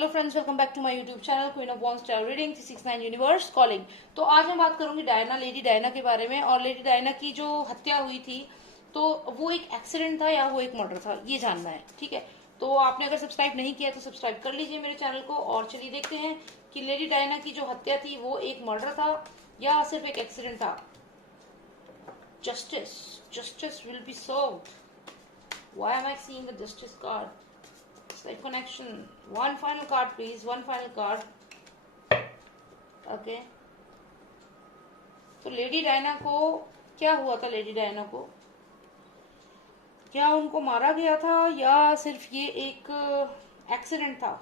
Hello friends, welcome back to my YouTube channel queen of wands tarot reading 369 universe calling. तो आज मैं बात करूंगी डायना, लेडी डायना के बारे में। और लेडी डायना की जो हत्या हुई थी, तो वो एक एक्सीडेंट था या वो एक मर्डर था, ये जानना है। ठीक है, तो आपने अगर सब्सक्राइब नहीं किया तो सब्सक्राइब कर लीजिए मेरे चैनल को। और चलिए देखते हैं कि लेडी डायना की जो हत्या थी वो एक मर्डर था या सिर्फ एक एक्सीडेंट था। Justice justice will be served. Why am I seeing the justice card? It's like connection. One final card, please. One final card. Okay. तो लेडी डायना को क्या हुआ था? लेडी डायना को क्या उनको मारा गया था या सिर्फ ये एक एक्सीडेंट था?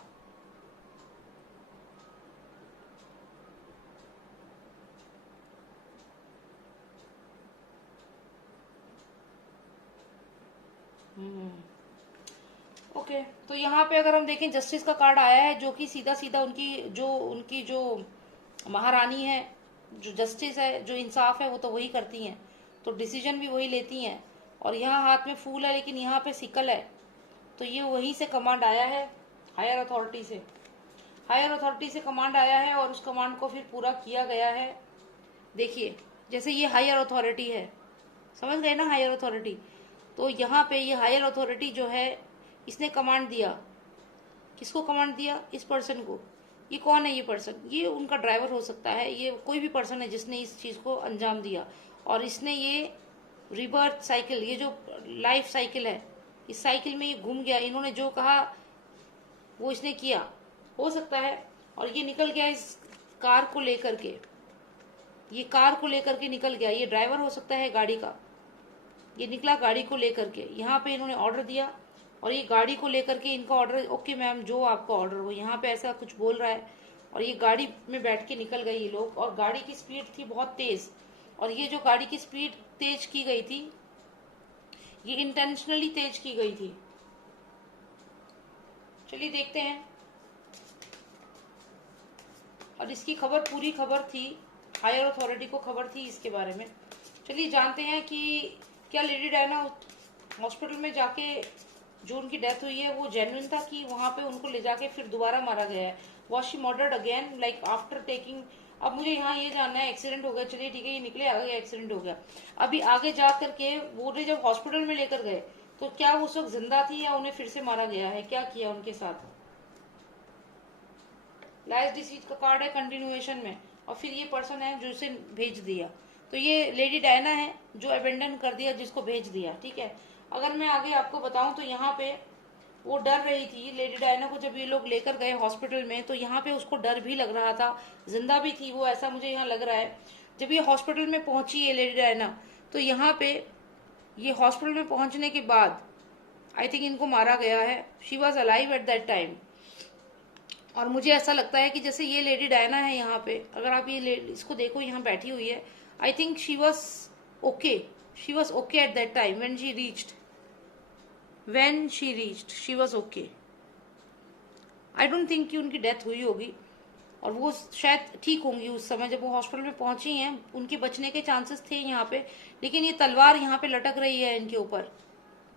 ओके, तो यहाँ पे अगर हम देखें जस्टिस का कार्ड आया है, जो कि सीधा सीधा उनकी जो महारानी है, जो जस्टिस है, जो इंसाफ है, वो तो वही करती हैं, तो डिसीजन भी वही लेती हैं। और यहाँ हाथ में फूल है लेकिन यहाँ पे सिकल है, तो ये वहीं से कमांड आया है, हायर अथॉरिटी से। हायर अथॉरिटी से कमांड आया है और उस कमांड को फिर पूरा किया गया है। देखिए, जैसे ये हायर अथॉरिटी है, समझ गए ना, हायर अथॉरिटी। तो यहाँ पे ये हायर अथॉरिटी जो है, इसने कमांड दिया। किसको कमांड दिया? इस पर्सन को। ये कौन है? ये पर्सन, ये उनका ड्राइवर हो सकता है, ये कोई भी पर्सन है जिसने इस चीज को अंजाम दिया। और इसने ये रिबर्थ साइकिल, ये जो लाइफ साइकिल है, इस साइकिल में ये घूम गया। इन्होंने जो कहा वो इसने किया, हो सकता है। और ये निकल गया इस कार को लेकर के, ये कार को लेकर के निकल गया। ये ड्राइवर हो सकता है गाड़ी का, ये निकला गाड़ी को लेकर के। यहाँ पे इन्होंने ऑर्डर दिया और ये गाड़ी को लेकर के, इनका ऑर्डर, ओके मैम जो आपका ऑर्डर हो, यहाँ पे ऐसा कुछ बोल रहा है। और ये गाड़ी में बैठ के निकल गए ये लोग। और गाड़ी की स्पीड थी बहुत तेज, और ये जो गाड़ी की स्पीड तेज की गई थी, ये इंटेंशनली तेज की गई थी। चलिए देखते हैं। और इसकी खबर, पूरी खबर थी, हायर अथॉरिटी को खबर थी इसके बारे में। चलिए जानते हैं कि क्या लेडी डायना हॉस्पिटल में जाके जो उनकी डेथ हुई है वो जेन्युइन था, कि वहां पे उनको ले जाके फिर दोबारा मारा गया है? Was she murdered again, like after taking? अब मुझे यहाँ ये जानना है। एक्सीडेंट हो गया, चलिए ठीक है, ये निकले आ गए, एक्सीडेंट हो गया। अभी आगे जा करके वो जब हॉस्पिटल में लेकर गए, तो क्या वो उस वक्त जिंदा थी या उन्हें फिर से मारा गया है? क्या किया उनके साथ? लास्ट डिसीज का कार्ड है कंटिन्यूएशन में, और फिर ये पर्सन है जो इसे भेज दिया। तो ये लेडी डायना है जो अबेंडन कर दिया, जिसको भेज दिया। ठीक है, अगर मैं आगे आपको बताऊं तो यहाँ पे वो डर रही थी लेडी डायना को, जब ये लोग लेकर गए हॉस्पिटल में, तो यहाँ पे उसको डर भी लग रहा था, जिंदा भी थी वो, ऐसा मुझे यहाँ लग रहा है। जब ये हॉस्पिटल में पहुंची है लेडी डायना, तो यहाँ पे ये हॉस्पिटल में पहुंचने के बाद आई थिंक इनको मारा गया है। She was alive at that time. और मुझे ऐसा लगता है कि जैसे ये लेडी डायना है यहाँ पे, अगर आप ये इसको देखो, यहाँ बैठी हुई है, I think she was okay, she was okay at that time when she reached, she was okay. I don't think कि उनकी डेथ हुई होगी, और वो शायद ठीक होंगी उस समय जब वो हॉस्पिटल में पहुंची हैं। उनके बचने के चांसेस थे यहाँ पे, लेकिन ये तलवार यहाँ पे लटक रही है इनके ऊपर।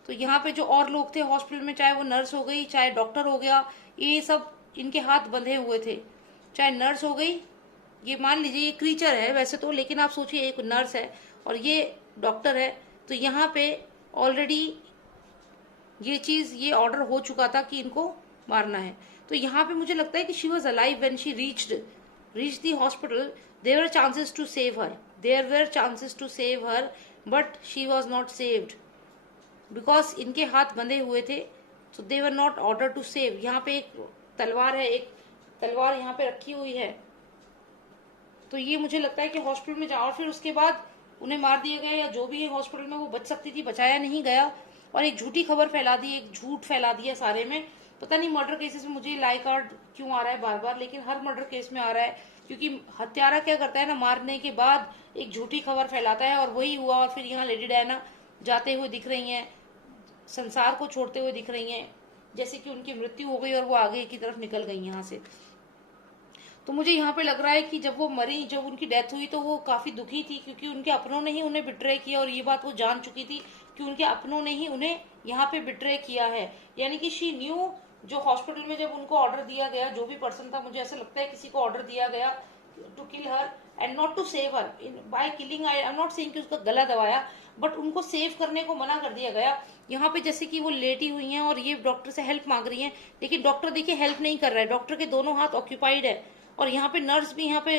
तो यहाँ पे जो और लोग थे हॉस्पिटल में, चाहे वो नर्स हो गई, चाहे डॉक्टर हो गया, ये सब इनके हाथ बंधे हुए थे। चाहे नर्स हो गई, ये मान लीजिए ये क्रीचर है वैसे तो, लेकिन आप सोचिए एक नर्स है और ये डॉक्टर है, तो यहाँ पे ऑलरेडी ये चीज, ये ऑर्डर हो चुका था कि इनको मारना है। तो यहाँ पे मुझे लगता है कि she was alive when she reached the hospital. There were chances to save her, but she was not saved because इनके हाथ बंधे हुए थे। तो they were not order to save. यहाँ पे एक तलवार है, एक तलवार यहाँ पे रखी हुई है। तो ये मुझे लगता है कि हॉस्पिटल में जाओ और फिर उसके बाद उन्हें मार दिया गया, या जो भी है हॉस्पिटल में वो बच सकती थी, बचाया नहीं गया, और एक झूठी खबर फैला दी, एक झूठ फैला दिया सारे में। पता नहीं मर्डर केसेस में मुझे लाई कार्ड क्यों आ रहा है बार बार, लेकिन हर मर्डर केस में आ रहा है, क्योंकि हत्यारा क्या करता है ना, मारने के बाद एक झूठी खबर फैलाता है, और वही हुआ। और फिर यहाँ लेडी डायना जाते हुए दिख रही हैं, संसार को छोड़ते हुए दिख रही हैं, जैसे कि उनकी मृत्यु हो गई और वो आगे की तरफ निकल गई यहाँ से। तो मुझे यहाँ पे लग रहा है कि जब वो मरी, जब उनकी डेथ हुई, तो वो काफी दुखी थी, क्योंकि उनके अपनों ने ही उन्हें बिट्रे किया, और ये बात वो जान चुकी थी कि उनके अपनों ने ही उन्हें यहाँ पे बिट्रे किया है। यानी कि शी न्यू जो हॉस्पिटल में जब उनको ऑर्डर दिया गया, जो भी पर्सन था, मुझे ऐसा लगता है किसी को ऑर्डर दिया गया to kill her and not to save her. By killing I am not saying कि उसका गला दबाया, बट उनको सेव करने को मना कर दिया गया। यहाँ पे जैसे कि वो लेटी हुई हैं और ये डॉक्टर से हेल्प मांग रही हैं, लेकिन डॉक्टर देखिए हेल्प नहीं कर रहा है, डॉक्टर के दोनों हाथ ऑक्यूपाइड है। और यहाँ पे नर्स भी यहाँ पे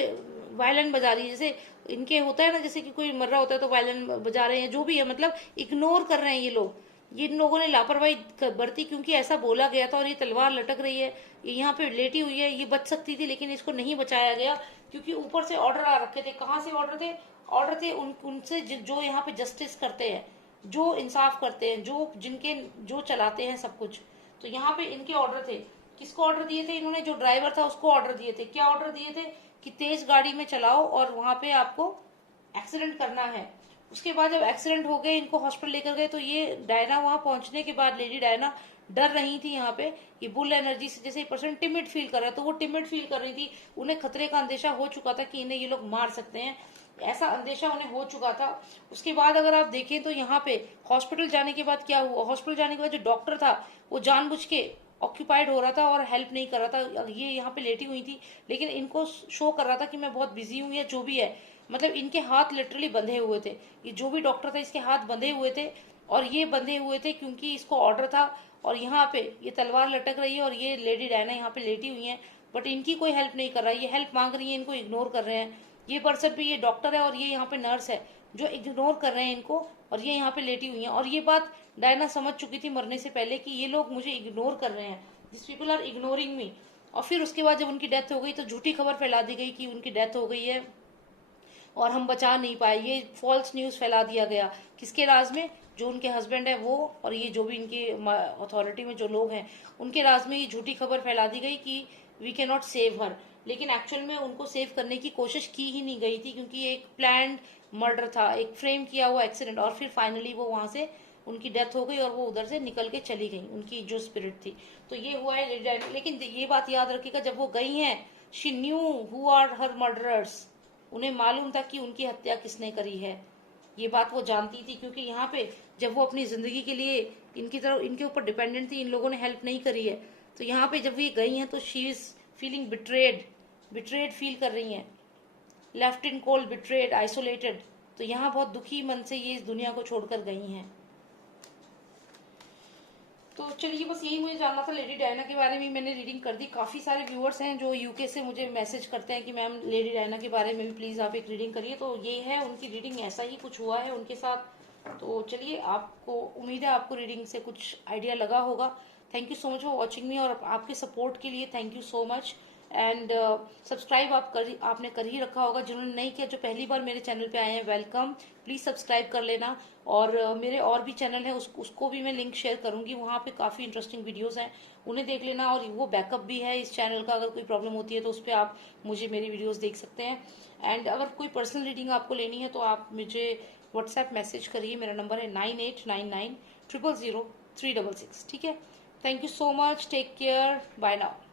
वायलिन बजा रही है, जैसे इनके होता है ना, जैसे कि कोई मर रहा होता है तो वायलिन बजा रहे हैं, जो भी है, मतलब इग्नोर कर रहे हैं ये लोग। ये इन लोगों ने लापरवाही बरती, क्योंकि ऐसा बोला गया था और ये तलवार लटक रही है, ये यहाँ पे लेटी हुई है, ये बच सकती थी लेकिन इसको नहीं बचाया गया, क्योंकि ऊपर से ऑर्डर आ रखे थे। कहाँ से ऑर्डर थे? ऑर्डर थे उनसे जो यहाँ पे जस्टिस करते हैं, जो इंसाफ करते हैं, जो चलाते हैं सब कुछ। तो यहाँ पे इनके ऑर्डर थे। किसको ऑर्डर दिए थे इन्होंने? जो ड्राइवर था उसको ऑर्डर दिए थे। क्या ऑर्डर दिए थे? कि तेज गाड़ी में चलाओ और वहां पे आपको एक्सीडेंट करना है। उसके बाद जब एक्सीडेंट हो गए, इनको हॉस्पिटल लेकर गए, तो ये डायना वहां पहुंचने के बाद, लेडी डायना डर रही थी। यहाँ पे ये बुल एनर्जी से, जैसे पर्सन टिमिड फील कर रहा है, तो वो टिमिड फील कर रही थी। उन्हें खतरे का अंदेशा हो चुका था कि इन्हें ये लोग मार सकते हैं, ऐसा अंदेशा उन्हें हो चुका था। उसके बाद अगर आप देखें तो यहाँ पे हॉस्पिटल जाने के बाद क्या हुआ? हॉस्पिटल जाने के बाद जो डॉक्टर था वो जानबूझ के ऑक्यूपाइड हो रहा था और हेल्प नहीं कर रहा था। ये यहाँ पे लेटी हुई थी, लेकिन इनको शो कर रहा था कि मैं बहुत बिजी हूँ या जो भी है। मतलब इनके हाथ लिटरली बंधे हुए थे। ये जो भी डॉक्टर था इसके हाथ बंधे हुए थे, और ये बंधे हुए थे क्योंकि इसको ऑर्डर था। और यहाँ पे ये तलवार लटक रही है और ये लेडी डायना यहाँ पे लेटी हुई है, बट इनकी कोई हेल्प नहीं कर रहा है। ये हेल्प मांग रही है, इनको इग्नोर कर रहे हैं। ये पर्सन भी, ये डॉक्टर है और ये यहाँ पे नर्स है, जो इग्नोर कर रहे हैं इनको, और ये यहाँ पे लेटी हुई है। और ये बात डायना समझ चुकी थी मरने से पहले कि ये लोग मुझे इग्नोर कर रहे हैं, this people are ignoring me. और फिर उसके बाद जब उनकी डेथ हो गई तो झूठी खबर फैला दी गई कि उनकी डेथ हो गई है और हम बचा नहीं पाए। ये फॉल्स न्यूज फैला दिया गया। किसके राज में? जो उनके हस्बैंड है वो, और ये जो भी इनके अथॉरिटी में जो लोग हैं उनके राज में ये झूठी खबर फैला दी गई कि we can not save her. लेकिन एक्चुअल में उनको सेव करने की कोशिश की ही नहीं गई थी, क्योंकि एक प्लान्ड मर्डर था, एक फ्रेम किया हुआ एक्सीडेंट। और फिर फाइनली वो वहां से, उनकी डेथ हो गई और वो उधर से निकल के चली गई, उनकी जो स्पिरिट थी। तो ये हुआ है लेडी डायना। लेकिन ये बात याद रखिएगा, जब वो गई हैं, she knew who are her murderers. उन्हें मालूम था कि उनकी हत्या किसने करी है, ये बात वो जानती थी। क्योंकि यहाँ पे जब वो अपनी जिंदगी के लिए इनकी तरफ, इनके ऊपर डिपेंडेंट थी, इन लोगों ने हेल्प नहीं करी है, तो यहाँ पे जब ये गई हैं तो she is feeling betrayed, betrayed feel कर रही हैं, left in cold, betrayed, isolated. तो यहाँ बहुत दुखी मन से ये इस दुनिया को छोड़कर गई हैं। तो चलिए, बस यही मुझे जानना था लेडी डायना के बारे में। मैंने रीडिंग कर दी। काफ़ी सारे व्यूअर्स हैं जो यूके से मुझे मैसेज करते हैं कि मैम लेडी डायना के बारे में भी प्लीज़ आप एक रीडिंग करिए। तो ये है उनकी रीडिंग, ऐसा ही कुछ हुआ है उनके साथ। तो चलिए, आपको उम्मीद है आपको रीडिंग से कुछ आइडिया लगा होगा। Thank you so much for watching मी, और आपके सपोर्ट के लिए thank you so much. And subscribe आपने कर ही रखा होगा। जिन्होंने नहीं किया, जो पहली बार मेरे चैनल पे आए हैं, वेलकम। प्लीज सब्सक्राइब कर लेना। और मेरे और भी चैनल है, उसको भी मैं लिंक शेयर करूंगी। वहाँ पे काफी इंटरेस्टिंग वीडियोस हैं, उन्हें देख लेना। और वो बैकअप भी है इस चैनल का, अगर कोई प्रॉब्लम होती है तो उस पर आप मुझे मेरी वीडियोस देख सकते हैं। एंड अगर कोई पर्सनल रीडिंग आपको लेनी है तो आप मुझे व्हाट्सएप मैसेज करिए। मेरा नंबर है 9899 000 366। ठीक है। Thank you so much, take care, bye now.